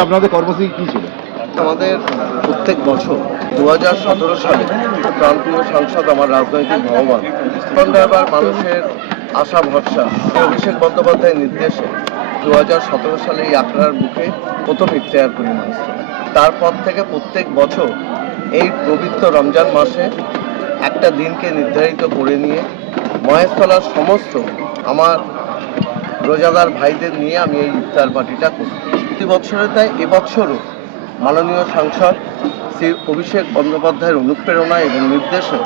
আপনাদের কর্মসূচি কি ছিল? আমাদের প্রত্যেক বছর 2017 সালে প্রাণপ্রিয় সাংসদ আমার রাজনৈতিক ভগবান সন্ধ্যাবার মানুষের আশা ভরসা অভিষেক বন্দ্যোপাধ্যায়ের নির্দেশে 2017 সালে এই আখড়ার বুকে প্রথম ইফতেহার করি মহেশতলা। তারপর থেকে প্রত্যেক বছর এই পবিত্র রমজান মাসে একটা দিনকে নির্ধারিত করে নিয়ে মহেশতলার সমস্ত আমার রোজাদার ভাইদের নিয়ে আমি এই ইফতার পার্টিটা করি প্রতি বছরে। তাই এবছরও মাননীয় সাংসদ শ্রী অভিষেক বন্দ্যোপাধ্যায়ের অনুপ্রেরণা এবং নির্দেশে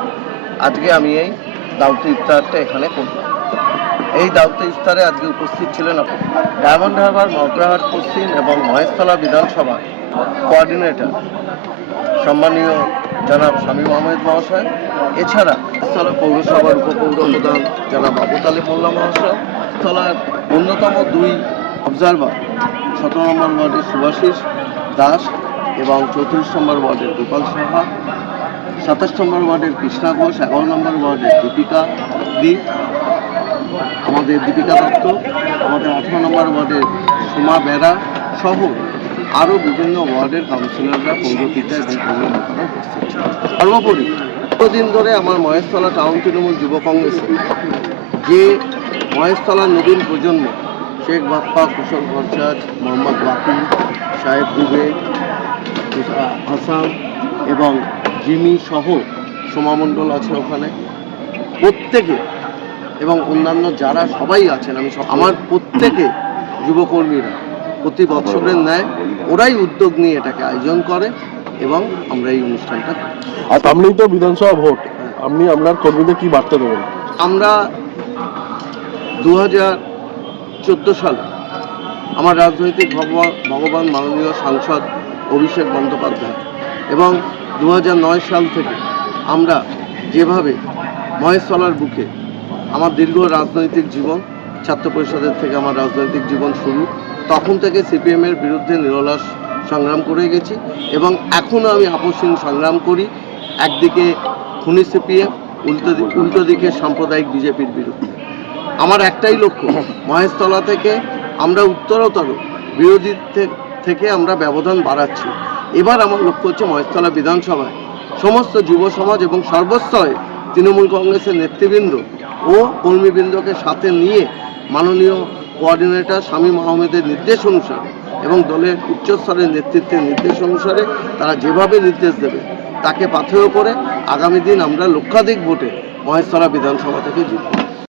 আজকে আমি এই দাওয়াতি ইফতারটা এখানে করলাম। এই দাওয়াতি ইফতারে আজকে উপস্থিত ছিলেন ডায়মন্ড হারবার, মগরাহাট পশ্চিম এবং মহেশতলা বিধানসভা কোঅর্ডিনেটর সম্মানীয় জনাব শামীম আহমেদ মহাশয়, এছাড়া মহেশতলা পৌরসভার উপপৌরপ্রধান জনাব আবু তালেব মোল্লা মহাশয়, মহেশতলার অন্যতম দুই অবজারভার 17 নম্বর ওয়ার্ডের সুভাষিস দাস এবং 34 নম্বর ওয়ার্ডের গোপাল সাহা, 27 নম্বর ওয়ার্ডের কৃষ্ণা ঘোষ, 11 নম্বর ওয়ার্ডের দীপিকা দীপ, আমাদের দীপিকা দত্ত, আমাদের 18 নম্বর ওয়ার্ডের সোমা বেড়া সহ আরও বিভিন্ন ওয়ার্ডের কাউন্সিলররা, পৌরপিতা এবং পৌরমাতারা উপস্থিত ছিল। সর্বোপরি দিন ধরে আমার মহেশতলা টাউন তৃণমূল যুব কংগ্রেসে যে মহেশতলার নবীন প্রজন্ম শেখ বাপ্পা, কুশল ভরদ্বাজ, মোহাম্মদ ওয়াকিল, সাহেব দুবে, হাসান এবং জিমি সহ সোমামণ্ডল আছে ওখানে, প্রত্যেকে এবং অন্যান্য যারা সবাই আছেন আমি আমার প্রত্যেকে যুবকর্মীরা প্রতি বছরের ন্যায় ওরাই উদ্যোগ নিয়ে এটাকে আয়োজন করে এবং আমরা এই অনুষ্ঠানটা। আর সামনেই তো বিধানসভা ভোট, আপনি আপনার কর্মীদের কি বার্তা দেবেন? আমরা 2014 সালে আমার রাজনৈতিক ভগবান মাননীয় সাংসদ অভিষেক বন্দ্যোপাধ্যায় এবং 2009 সাল থেকে আমরা যেভাবে মহেশতলার বুকে আমার দীর্ঘ রাজনৈতিক জীবন, ছাত্র পরিষদের থেকে আমার রাজনৈতিক জীবন শুরু, তখন থেকে সিপিএমের বিরুদ্ধে নিরলস সংগ্রাম করে গেছি এবং এখনও আমি আপসহীন সংগ্রাম করি। একদিকে খুনি সিপিএম, উল্টো দিকে সাম্প্রদায়িক বিজেপির বিরুদ্ধে। আমার একটাই লক্ষ্য, মহেশতলা থেকে আমরা উত্তরতর বিরোধী থেকে আমরা ব্যবধান বাড়াচ্ছি। এবার আমার লক্ষ্য হচ্ছে মহেশতলা বিধানসভায় সমস্ত যুব সমাজ এবং সর্বস্তরে তৃণমূল কংগ্রেসের নেতৃবৃন্দ ও কর্মীবৃন্দকে সাথে নিয়ে মাননীয় কোঅর্ডিনেটর শামীম আহমেদের নির্দেশ অনুসারে এবং দলের উচ্চস্তরের নেতৃত্বের নির্দেশ অনুসারে তারা যেভাবে নির্দেশ দেবে তাকে পাথেয় করে আগামী দিন আমরা লক্ষাধিক ভোটে মহেশতলা বিধানসভা থেকে জিতব।